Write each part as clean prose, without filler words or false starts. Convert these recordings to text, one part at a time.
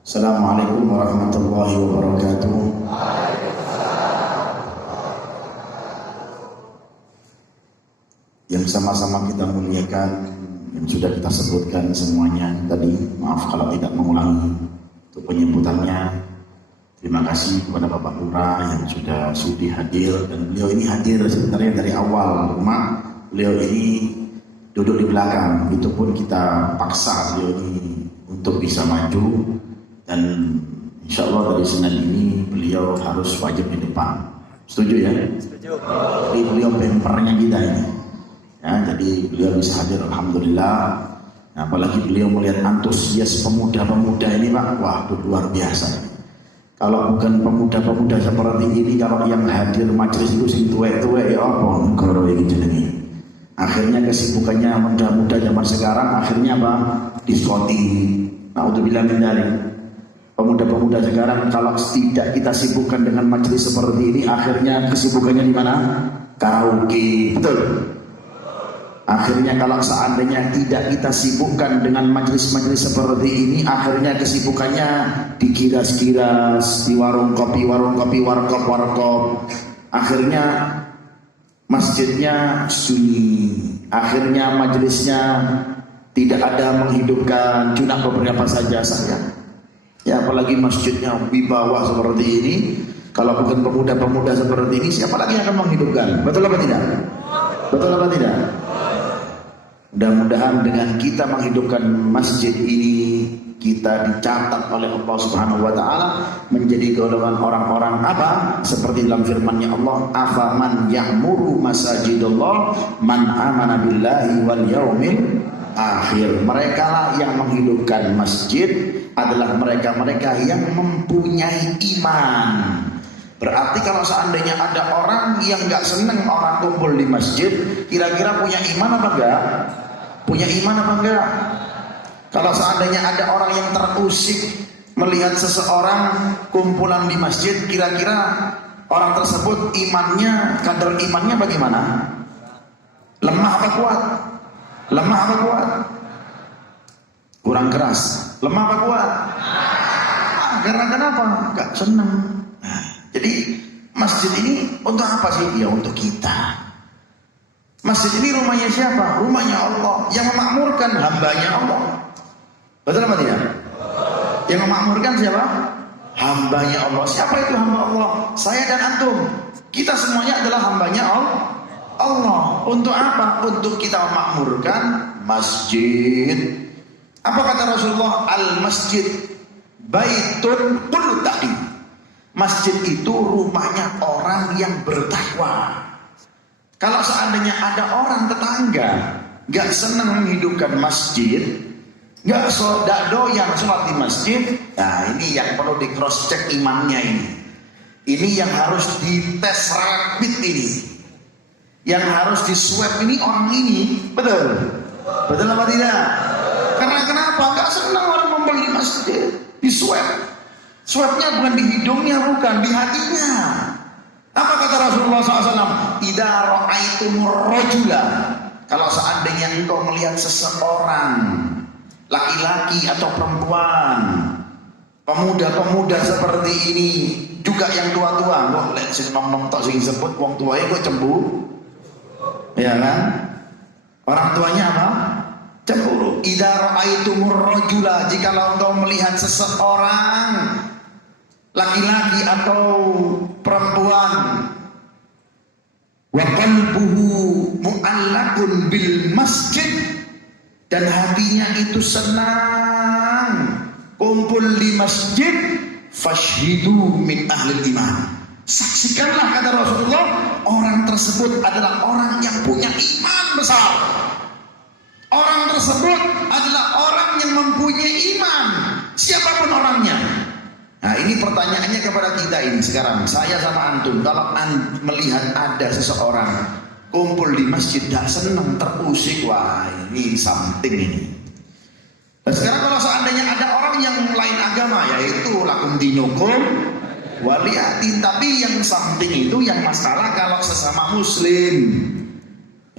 Assalamualaikum warahmatullahi wabarakatuh. Yang sama-sama kita muliakan, yang sudah kita sebutkan semuanya tadi, maaf kalau tidak mengulangi untuk penyebutannya. Terima kasih kepada Bapak Lurah yang sudah sudi hadir, dan beliau ini hadir sebenarnya dari awal, cuma beliau ini duduk di belakang. Itu pun kita paksa beliau ini untuk bisa maju, dan insya Allah dari Senin ini beliau harus wajib di depan. Setuju ya? Setuju. Jadi beliau pempernya kita ini. Ya, jadi beliau bisa hadir, alhamdulillah. Nah, apalagi beliau melihat antusias pemuda-pemuda ini, Pak, wah itu luar biasa. Kalau bukan pemuda-pemuda seperti ini, kalau yang hadir majelis itu sing tuwek-tuwek ya apa negara iki jenenge. Akhirnya kesibukannya muda-muda zaman sekarang akhirnya apa? Diskotik. Naudzubillah min dzalik. Pemuda-pemuda sekarang kalau tidak kita sibukkan dengan majelis seperti ini, akhirnya kesibukannya di mana? Karaoke. Betul. Akhirnya kalau seandainya tidak kita sibukkan dengan majelis-majelis seperti ini, akhirnya kesibukannya digiras-giras di warung kopi, warkop. Akhirnya masjidnya sunyi, akhirnya majelisnya tidak ada menghidupkan, cuma beberapa saja. Ya, apalagi masjidnya wibawa seperti ini, kalau bukan pemuda-pemuda seperti ini, siapa lagi yang akan menghidupkan? Betul apa tidak? Betul apa tidak? Mudah-mudahan dengan kita menghidupkan masjid ini, kita dicatat oleh Allah Subhanahu wa taala menjadi golongan orang-orang apa? Seperti dalam firman-Nya Allah, afaman ya'muru masajidallah man amana billahi wal yaumil akhir. Mereka lah yang menghidupkan masjid adalah mereka-mereka yang mempunyai iman. Berarti kalau seandainya ada orang yang gak senang orang kumpul di masjid, kira-kira punya iman apa enggak? Punya iman apa enggak? Kalau seandainya ada orang yang terusik melihat seseorang kumpulan di masjid, kira-kira orang tersebut imannya, kadar imannya bagaimana? Lemah apa kuat? Lemah apa kuat? Kurang keras. Lemah apa kuat? Karena kenapa? Gak senang. Jadi masjid ini untuk apa sih? Ya untuk kita. Masjid ini rumahnya siapa? Rumahnya Allah. Yang memakmurkan hambanya Allah. Betul apa tidak? Yang memakmurkan siapa? Hambanya Allah. Siapa itu hamba Allah? Saya dan antum. Kita semuanya adalah hambanya Allah. Untuk apa? Untuk kita memakmurkan masjid. Apa kata Rasulullah? Al-masjid baitun kullu taqi. Masjid itu rumahnya orang yang bertakwa. Kalau seandainya ada orang tetangga gak senang menghidupkan masjid, gak doyan sholat di masjid, nah ini yang perlu di cross check imannya ini. Ini yang harus dites rapid ini. Yang harus di swab ini orang ini. Betul? Betul apa tidak? Karena kenapa? Gak senang orang membeli masjid. Di swab. Swabnya bukan di hidungnya, bukan di hatinya. Apa kata Rasulullah SAW? Idza ra'aitumur rajula, kalau seandainya engkau melihat seseorang, laki-laki atau perempuan, pemuda-pemuda seperti ini, juga yang tua-tua, kok lek sing nom-nom tok sing sebut wong tuae kok cemburu. Ya kan? Orang tuanya apa? Cemburu. Idza ra'aitumur rajula, jikalau engkau melihat seseorang, laki-laki atau perempuan, wa qalbuhu mu'allaqun bil masjid, dan hatinya itu senang kumpul di masjid, fashhidu min ahli iman, saksikanlah kata Rasulullah, orang tersebut adalah orang yang punya iman besar. Orang tersebut adalah orang yang mempunyai iman, siapapun orangnya. Nah ini pertanyaannya kepada kita ini sekarang, saya sama antum, kalau melihat ada seseorang kumpul di masjid gak senang, terusik, wah ini something ini. Dan sekarang kalau seandainya ada orang yang lain agama, yaitu lakum dinukum waliyatin, tapi yang something itu yang masalah kalau sesama muslim.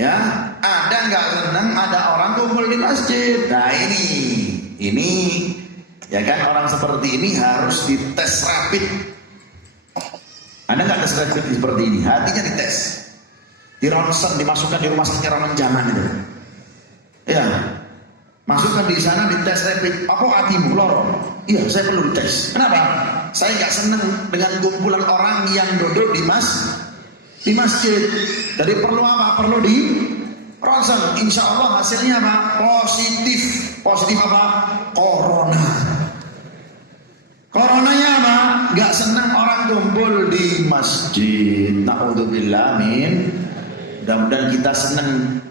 Ya, ada nggak senang ada orang kumpul di masjid. Nah ini ya kan, orang seperti ini harus dites rapid. Ada nggak tes rapid seperti ini? Hatinya dites, di ronsen, dimasukkan di rumah sakit rawan jangan itu. Ya, masukkan di sana dites rapid. Apa hatimu lorong? Iya, saya perlu dites. Kenapa? Saya nggak senang dengan kumpulan orang yang duduk di masjid. Jadi perlu apa? Perlu di ronsen. Insya Allah hasilnya apa? Positif. Positif apa? Corona. Coronanya apa? Gak senang orang kumpul di masjid. Na'udzubillah, amin. Mudah-mudahan kita senang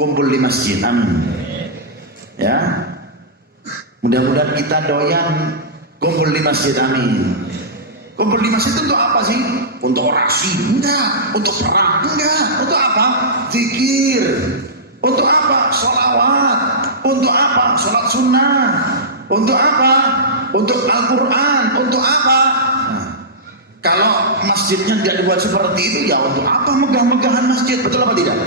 kumpul di masjid, amin. Ya, mudah-mudahan kita doyan kumpul di masjid, amin. Kumpul di masjid itu untuk apa sih? Untuk orasi? Enggak. Untuk perang? Enggak. Untuk apa? Zikir. Untuk apa? Sholawat. Untuk apa? Sholat sunnah. Untuk apa? Untuk Al-Quran. Untuk apa? Nah, kalau masjidnya tidak dibuat seperti itu, ya untuk apa megah-megahan masjid? Betul apa tidak?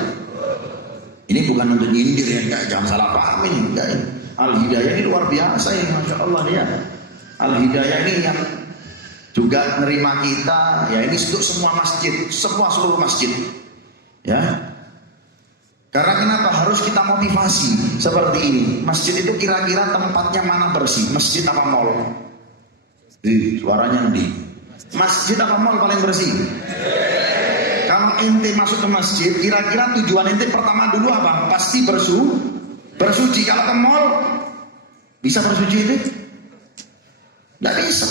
Ini bukan untuk nyindir ya, enggak, jangan salah paham ini. Enggak, Al-Hidayah ini luar biasa ya, Masya Allah ya. Al-Hidayah ini yang juga nerima kita, ya ini untuk semua masjid, seluruh masjid. Ya. Karena kenapa harus kita motivasi seperti ini? Masjid itu kira-kira tempatnya mana bersih? Masjid apa mall? Suaranya di. Masjid apa mall paling bersih? Kalau ente masuk ke masjid, kira-kira tujuan ente pertama dulu apa? Pasti bersuci. Kalau ke mall, bisa bersuci itu? Tidak bisa.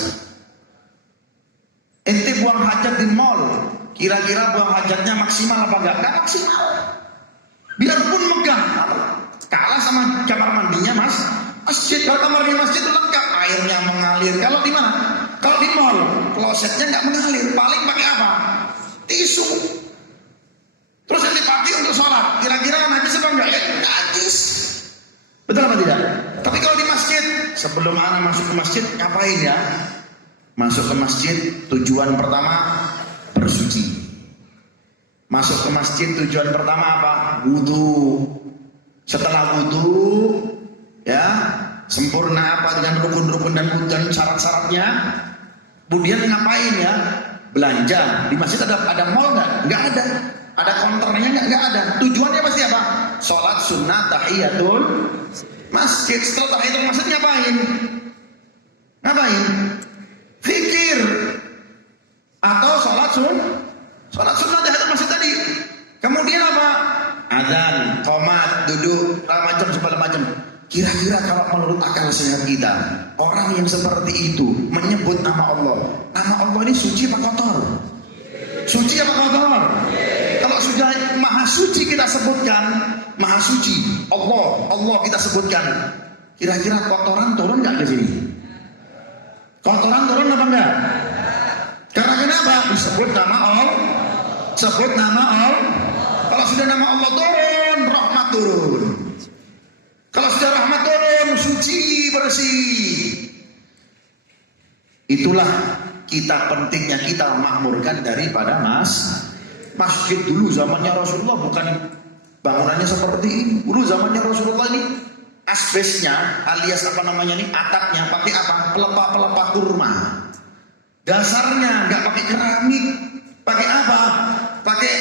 Ente buang hajat di mall, kira-kira buang hajatnya maksimal apa enggak? Enggak maksimal. Biarpun megah, kalah sama kamar mandinya masjid. Kalau kamar di masjid itu lengkap, airnya mengalir. Kalau di mana? Kalau di mall, klosetnya nggak mengalir. Paling pakai apa? Tisu. Terus yang dipakai untuk sholat, kira-kira najis apa enggak? Ya najis. Betul apa tidak? Tapi kalau di masjid, sebelum anak masuk ke masjid, ngapain ya? Masuk ke masjid, tujuan pertama bersuci. Masuk ke masjid tujuan pertama apa? Wudu. Setelah wudu, ya sempurna apa dengan rukun-rukun dan syarat-syaratnya. Kemudian ngapain ya? Belanja. Di masjid ada mall nggak? Nggak ada. Ada konternya nggak ada. Tujuannya pasti apa? Sholat sunnah tahiyatul masjid. Setelah tahiyatul masjid ngapain? Ngapain? Fikir. Atau sholat sunnah tahiyatul masjid tadi. Kemudian apa? Adzan, qomat, duduk, segala macam. Kira-kira kalau menurut akal sehat kita, orang yang seperti itu menyebut nama Allah ini suci apa kotor? Suci apa kotor? Kalau sudah maha suci kita sebutkan, maha suci, Allah kita sebutkan. Kira-kira kotoran turun nggak ke sini? Kotoran turun apa enggak? Karena kenapa? Disebut nama Allah. Sebut nama Allah. Kalau sudah nama Allah turun, rahmat turun. Kalau sudah rahmat turun, suci, bersih. Itulah pentingnya kita makmurkan daripada masjid dulu zamannya Rasulullah, bukan bangunannya seperti ini. Dulu zamannya Rasulullah ini asbesnya alias atapnya pakai apa? Pelepah kurma. Dasarnya nggak pakai keramik, pakai apa? Pakai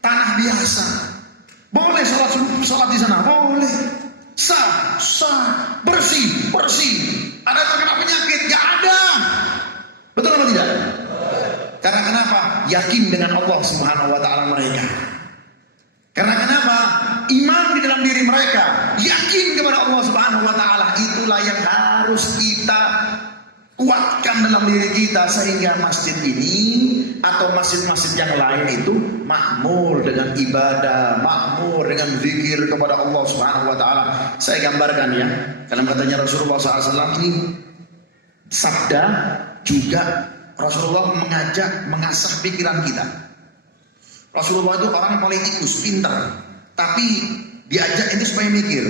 tanah biasa. Boleh sholat di sana, boleh. Sah, bersih. Ada terkena penyakit? Nggak ada. Betul apa tidak? Karena kenapa? Yakin dengan Allah Subhanahu wa taala mereka. Karena kenapa? Iman di dalam diri mereka, yakin kepada Allah Subhanahu wa taala. Itulah yang harus kita kuatkan dalam diri kita sehingga masjid ini atau masjid-masjid yang lain itu makmur dengan ibadah, makmur dengan zikir kepada Allah Subhanahu wa taala. Saya gambarkan ya, dalam katanya Rasulullah SAW ini sabda juga Rasulullah mengasah pikiran kita. Rasulullah itu orang politikus, pintar, tapi diajak itu supaya mikir.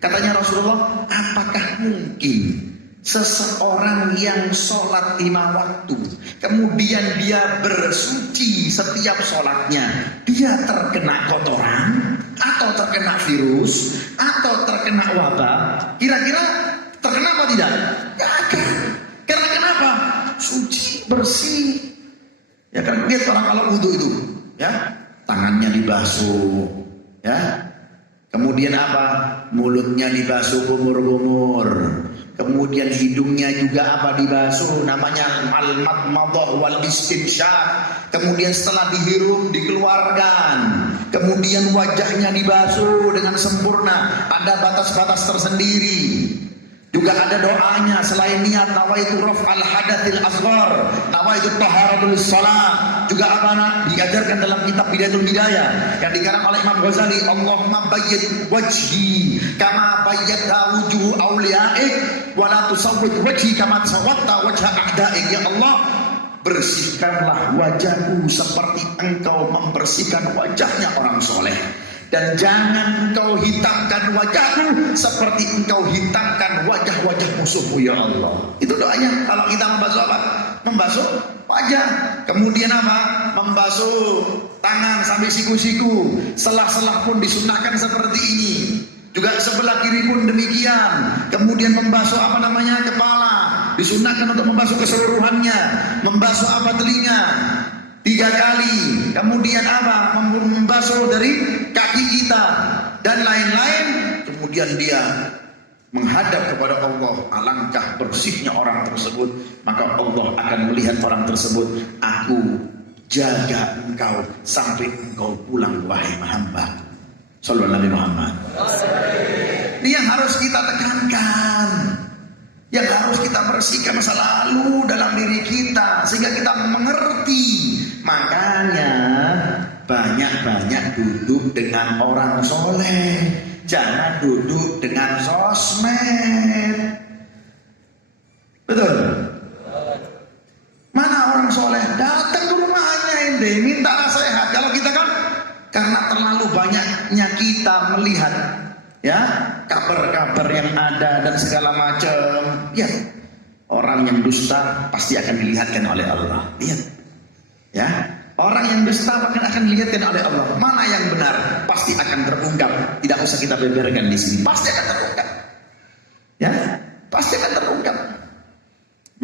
Katanya Rasulullah, apakah mungkin seseorang yang sholat 5 waktu, kemudian dia bersuci setiap sholatnya, dia terkena kotoran? virus atau terkena wabah, kira-kira terkena apa tidak? Gak akan. Karena kenapa? Suci, bersih. Ya kan, lihat orang kalau wudu itu, ya, tangannya dibasuh, ya. Kemudian apa? Mulutnya dibasuh kumur-kumur. Kemudian hidungnya juga apa dibasuh, namanya al-madmadah wal istinsyaq. Kemudian setelah dihirup dikeluarkan. Kemudian wajahnya dibasuh dengan sempurna. Ada batas-batas tersendiri. Juga ada doanya selain niat nawaitu raf'al hadatsil asghar, nawaitu taharatul shalah. Juga apa nak diajarkan dalam kitab Bidayatul Hidayah yang dikarang oleh Imam Ghazali, Allahumma bayyid wajhi kama bayyadta wujuh awliyaik wa la tusawwid wajhi kama sawwatta wajha a'daik. Ya Allah, bersihkanlah wajahku seperti engkau membersihkan wajahnya orang soleh, dan jangan engkau hitamkan wajahku seperti engkau hitamkan wajah-wajah musuhmu ya Allah. Itu doanya kalau kita membasuh apa? Membasuh wajah. Kemudian apa? Membasuh tangan sampai siku-siku. Selah-selah pun disunahkan seperti ini. Juga sebelah kiri pun demikian. Kemudian membasuh apa namanya? Kepala. Disunahkan untuk membasuh keseluruhannya. Membasuh apa? Telinga 3 kali. Kemudian apa? Membasuh dari kaki kita dan lain-lain. Kemudian dia menghadap kepada Allah. Alangkah bersihnya orang tersebut. Maka Allah akan melihat orang tersebut. Aku jaga engkau sampai engkau pulang wahai hamba. Sallallahu alaihi Muhammad. Ini yang harus kita tekankan, yang harus kita bersihkan masa lalu dalam diri kita sehingga kita mengerti. Makanya banyak-banyak duduk dengan orang soleh, jangan duduk dengan sosmed. Betul? Mana orang soleh datang ke rumahnya ente minta nasihat. Kalau kita kan karena terlalu banyaknya kita melihat ya kabar-kabar yang ada dan segala macam, ya orang yang dusta pasti akan dilihatkan oleh Allah. Lihat, ya orang yang dusta akan dilihatkan oleh Allah. Mana yang benar pasti akan terungkap. Tidak usah kita beberkan di sini, pasti akan terungkap. Ya, pasti akan terungkap.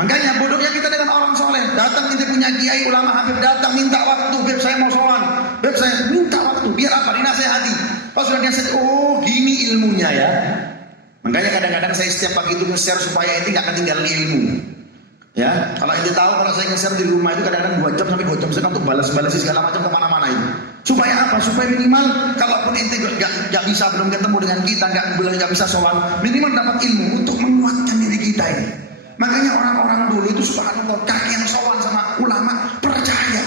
Makanya bodohnya kita dengan orang soleh. Datang kita punya kiai ulama habib datang minta waktu, beb saya mau sowan, beb saya minta waktu. Biar apa? Dinasehati. Pas sudah dinasehati, oh gini ilmunya ya. Makanya kadang-kadang saya setiap pagi itu nge-share supaya ini nggak ketinggalan ilmu. Ya, kalau ente tahu kalau saya nge-share di rumah itu kadang-kadang 2 jam sampai 2 jam setengah untuk balas-balas segala macam kemana-mana itu. Supaya apa? Supaya minimal kalaupun ente nggak bisa belum ketemu dengan kita, nggak bisa sowan, minimal dapat ilmu untuk menguatkan diri kita ini. Makanya orang-orang dulu itu subhanallah kaki yang sowan sama ulama percaya.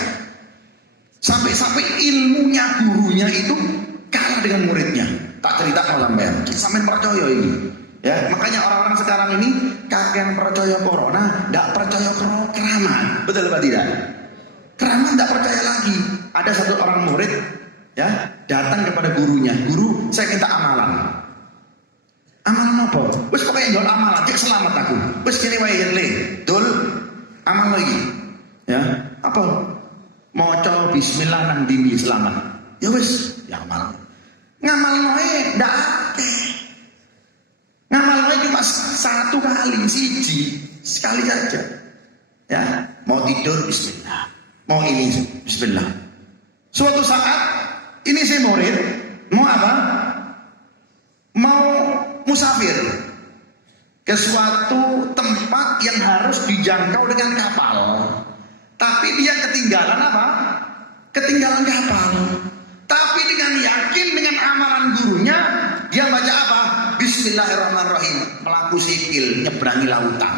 Sampai-sampai ilmunya gurunya itu kalah dengan muridnya. Tak cerita malam ben. Sampai percaya ini. Ya, makanya orang-orang sekarang ini kakek percaya corona, tidak percaya keramat. Betul apa tidak? Keramat tidak percaya lagi. Ada satu orang murid ya datang kepada gurunya. Guru, saya minta amalan. Amalan apa? Wes pokoknya jual amalan, cek selamat aku. Wes kini wae le, dul amal lagi. Ya, apa? Maca bismillah nang dindi selamat. Ya wes, ya amal. Ngamal noe ndak akeh. Ngamal noe cuma 1 kali, sekali saja. Ya, mau tidur bismillah. Mau ini bismillah. Suatu saat ini saya murid, mau apa? Mau musafir ke suatu tempat yang harus dijangkau dengan kapal, tapi dia ketinggalan apa? Ketinggalan kapal. Tapi dengan yakin dengan amalan gurunya, dia baca apa? Bismillahirrahmanirrahim. Melaku sipil, nyeberangi lautan.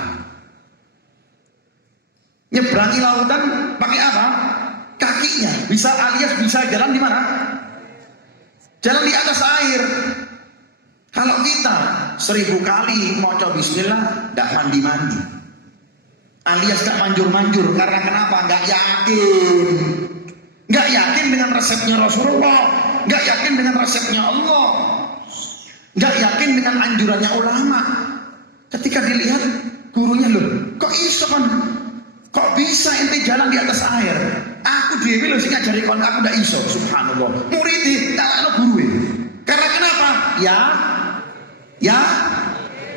Nyeberangi lautan pakai apa? Kakinya. Bisa alias bisa jalan di mana? Jalan di atas air. Kalau kita 1000 kali mau coba bismillah, tidak mandi-mandi. Alias gak manjur-manjur. Karena kenapa? Gak yakin. Gak yakin dengan resepnya Rasulullah. Gak yakin dengan resepnya Allah. Gak yakin dengan anjurannya ulama. Ketika dilihat gurunya, loh kok iso kan? Kok bisa ente jalan di atas air? Aku dewi loh sih ngajari kon, aku gak iso. Subhanallah. Murid tak ada guru. Karena kenapa? Ya, ya,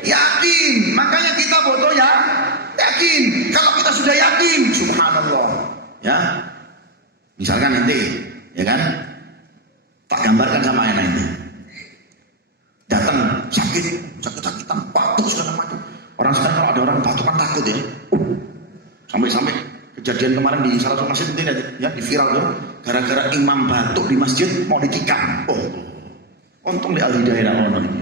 yakin. Makanya kita butuh ya yakin. Kalau kita sudah yakin, subhanallah. Ya, misalkan nanti, ya kan? Tak gambarkan sama anak ini. Datang sakit-sakitan, batuk segala macam. Orang sekarang kalau ada orang batuk kan takut ya. Sampai-sampai kejadian kemarin di salah satu masjid ya di viral tuh, gara-gara imam batuk di masjid mau ditikam. Untung di Al-Hidayah ono ini.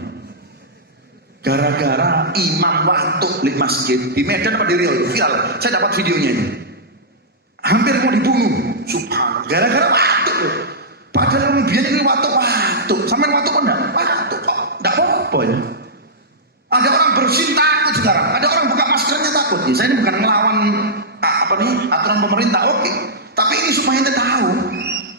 Gara-gara imam batuk di masjid di Medan apa di Riau viral. Saya dapat videonya ini. Hampir mau dibunuh. Subhanallah. Gara-gara batuk. Padahal orang biasa ini batuk. Sampai batuk kok enggak? Batuk kok. Enggak apa-apa ya. Ada orang bersin takut sekarang. Ada orang buka maskernya takut. Ya, saya ini bukan melawan aturan pemerintah. Oke. Tapi ini supaya kita tahu.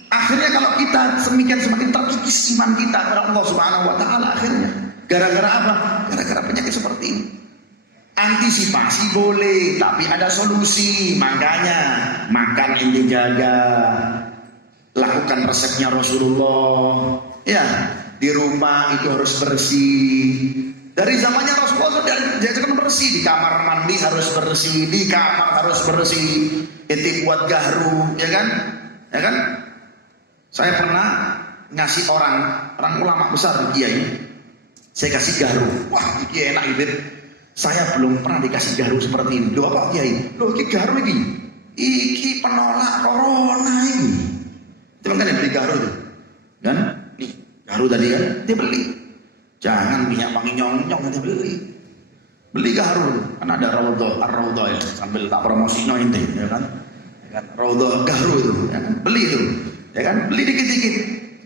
Akhirnya kalau kita semakin terkikis iman kita kepada Allah Subhanahu wa taala akhirnya. Gara-gara apa? Gara-gara penyakit seperti ini. Antisipasi boleh, tapi ada solusi. Makanya makan ini jaga. Lakukan resepnya Rasulullah. Ya, di rumah itu harus bersih. Dari zamannya Rasulullah diajarkan bersih. Di kamar mandi harus bersih, di kamar harus bersih. Itu buat gahru, ya kan? Ya kan? Saya pernah ngasih orang ulama besar kiai. Saya kasih garu. Wah, ini enak ini. Saya belum pernah dikasih garu seperti ini. Loh apa kiai? Loh ini garu ini. Iki penolak corona ini. Teman kan yang beli garu itu. Kan? Nih, garu tadi kan dia beli. Jangan minyak wangi nyong-nyong dia beli. Beli garu. Kan ada raudhah ya. Sambil tak promosiin ente, ya kan? Ya kan? Raudhah garu itu, ya kan? Beli itu. Ya kan? Beli dikit-dikit.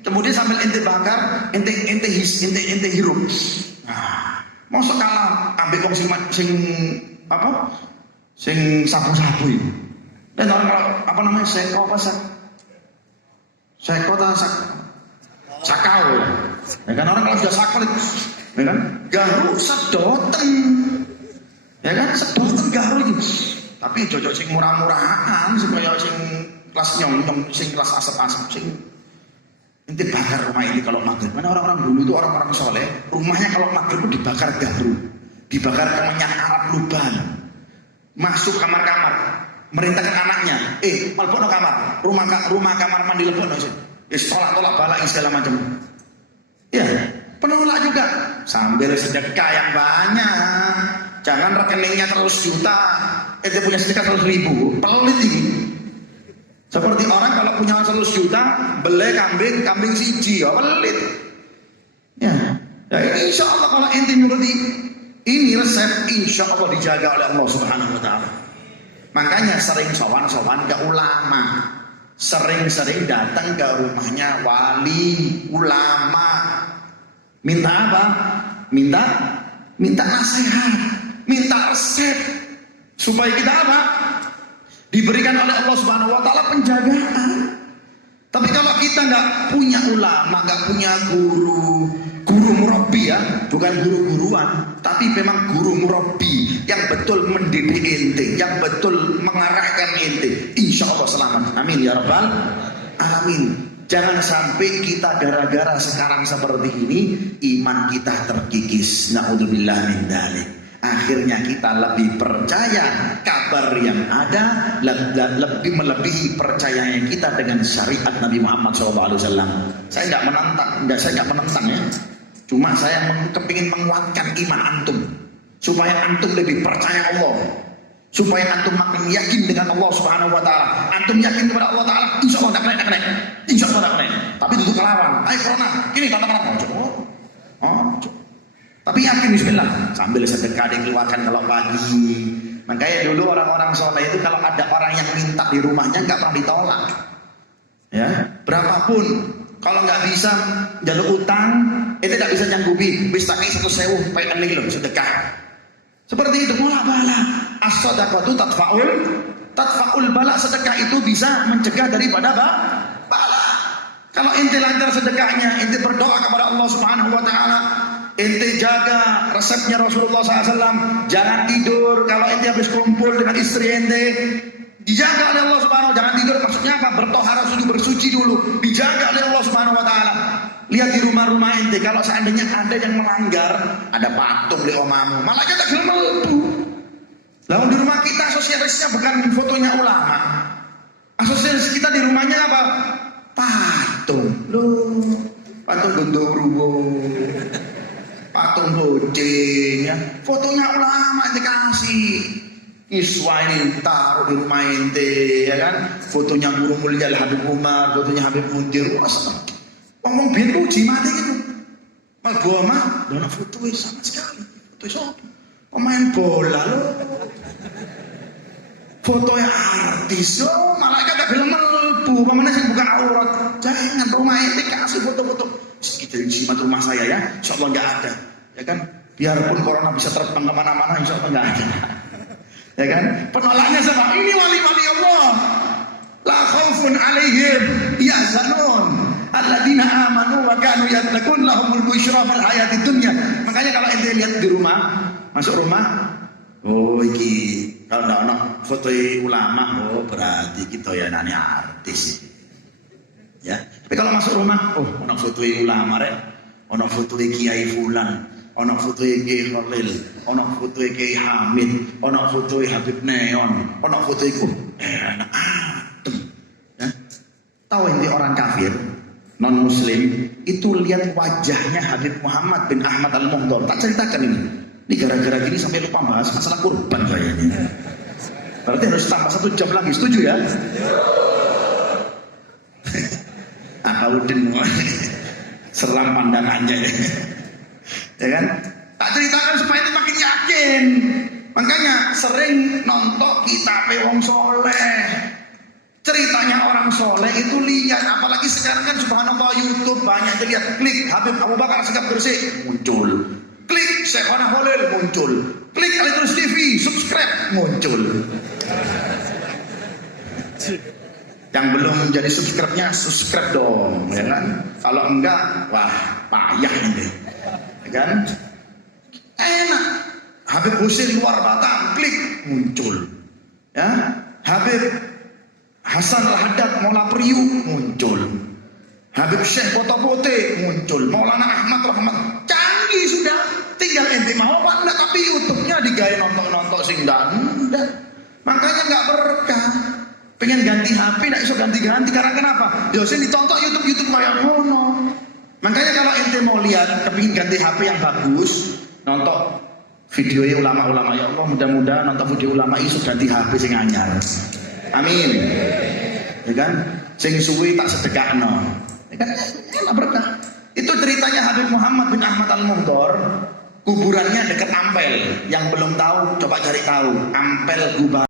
Kemudian sambil ente bakar, ente hirup. Nah, mosok kalah ambek wong sing sapu-sapu itu. Dan orang kalau seko sakau ya. Ya kan orang kalau sudah sakau itu, ya kan? Garu sedoten. Ya kan? Sedoten garu itu. Tapi cocok sing murah-murahan supaya sing kelas nyong-nyong, sing kelas asap-asap sing inti bakar rumah ini kalau maghrib. Karena orang-orang dulu itu orang-orang soleh, rumahnya kalau maghrib itu dibakar garu, dibakar kemenyan Arab lubang, masuk kamar-kamar, merintahkan anaknya, malpono kamar, rumah kamar mandi lepono sih, tolak balak segala macam. Ya, penolak juga, sambil sedekah yang banyak, jangan rekeningnya 100 juta, itu punya sedekah 100.000, pelit ini. Seperti orang kalau punya 100 juta, beli kambing siji, ya pelit. Ya, insya Allah kalau ente nuruti ini resep, insya Allah dijaga oleh Allah Subhanahu Wa Taala. Makanya sering sowan ke ulama, sering datang ke rumahnya wali, ulama. Minta apa? Minta nasihat, minta resep supaya kita apa? Diberikan oleh Allah Subhanahu wa taala penjagaan. Tapi kalau kita nggak punya ulama, nggak punya guru murabbi ya, bukan guru-guruan, tapi memang guru murabbi yang betul mendidik ente, yang betul mengarahkan ente, insya Allah selamat. Amin ya rabbal alamin. Jangan sampai kita gara-gara sekarang seperti ini iman kita terkikis. Na'udzubillah min dzalik. Akhirnya kita lebih percaya kabar yang ada, lebih melebihi percayanya kita dengan syariat Nabi Muhammad SAW. Saya nggak menentang ya. Cuma saya kepingin menguatkan iman antum supaya antum lebih percaya Allah, supaya antum makin yakin dengan Allah Subhanahu Wa Taala. Antum yakin kepada Allah Taala, insya Allah tak kena, insya Allah tak kena. Tapi duduk kelawan, ayo corona, kini tanda-tanda tapi yakin bismillah, sambil sedekah dikeluarkan kalau pagi. Makanya dulu orang-orang soleh itu kalau ada orang yang minta di rumahnya nggak pernah ditolak. Ya, berapapun. Kalau nggak bisa jalur utang, itu nggak bisa nyanggupi. Bisa pakai 1.000 pakai loh sedekah. Seperti itu pola bala. As-shadaqatu tadfa'ul bala. Sedekah itu bisa mencegah daripada bala. Kalau ente lancar sedekahnya, ente berdoa kepada Allah Subhanahu Wa Taala. Ente jaga resepnya Rasulullah SAW. Jangan tidur kalau ente habis kumpul dengan istri ente. Dijaga oleh Allah Subhanahu. Jangan tidur maksudnya apa? Bertohara sudah bersuci dulu. Dijaga oleh Allah Subhanahu Wa Taala. lihat di rumah-rumah ente, kalau seandainya ada yang melanggar, ada patung di omamu, malah kita gelem mlebu. Lalu di rumah kita sosialisnya bukan fotonya ulama. Asosialis kita di rumahnya apa? Patung. Loh, patung Gondoruwo, patung kucing, ya. Fotonya ulama ente kasih. Iswa ini taruh di rumah ente, ya kan? Fotonya Guru Mulia Habib Umar, fotonya Habib Mundir. Ngomong biar puji mati gitu. Mal gua mah, dana foto sama sekali. Foto siapa? Pemain bola loh. Foto yang artis loh, malah kata film melbu. Pemana sih bukan aurat. Jangan rumah ente kasih foto-foto. Kita isi rumah saya ya, insya Allah nggak ada, ya kan? Biarpun corona bisa terbang kemana-mana, insya Allah nggak ada. Ya kan? Penolaknya sama ini wali-wali Allah. La khaufun alaihim yahzanun alladzina amanu wa kanu yattaqun lahumul busyra fil hayatid dunya. Makanya kalau ente lihat di rumah, masuk rumah, oh iki kalau ndak ono foto ulama, oh berarti kita ya nani artis. Ya. Tapi kalau masuk rumah, oh ono foto ulama rek, ono foto kiai fulan, ono foto Kiai Khalil, ono foto Kiai Hamid, ono foto Habib Neon, ono foto iku enak adem. Ya. Tahu ini orang kafir, non muslim itu lihat wajahnya Habib Muhammad bin Ahmad Al-Muhdar. Tak ceritakan ini. Ini gara-gara gini sampai lupa bahas masalah kurban kayaknya. Berarti harus tambah 1 jam lagi, setuju ya? Apa udin seram pandangannya ya. Ya kan? Tak ceritakan supaya itu makin yakin. Makanya sering nonton kitab wong soleh. Ceritanya orang soleh itu lihat, apalagi sekarang kan subhanallah YouTube banyak dilihat. Klik Habib Abu Bakar Sikap Gresik muncul. Klik Syekh Wana Holil muncul. Klik Alitrus TV subscribe muncul. Yang belum menjadi subscribe-nya subscribe dong, ya kan? Kalau enggak, wah payah ini. Ya kan? Enak. Habib Husin luar Batam, klik muncul. Ya, Habib Hasan Al-Haddad Maula Priuk muncul. Habib Syekh Potopote muncul. Maulana Ahmad Rahmat canggih sudah. Tinggal ente mau apa enggak, tapi YouTube-nya digaya nonton-nonton sing dan. Makanya enggak berkah. Pengen ganti HP enggak iso ganti-ganti karena kenapa? Ya sing ditonton YouTube kayak ngono. Makanya kalau ente mau lihat kepingin ganti HP yang bagus, nonton video ulama-ulama, ya Allah mudah-mudahan nonton video ulama iso ganti HP sing anyar. Amin. Ya kan? Sing suwi tak sedekahno. Ya kan? Enak berkah. Itu ceritanya Habib Muhammad bin Ahmad Al-Muhdar. Kuburannya dekat Ampel. Yang belum tahu coba cari tahu. Ampel Gubernur.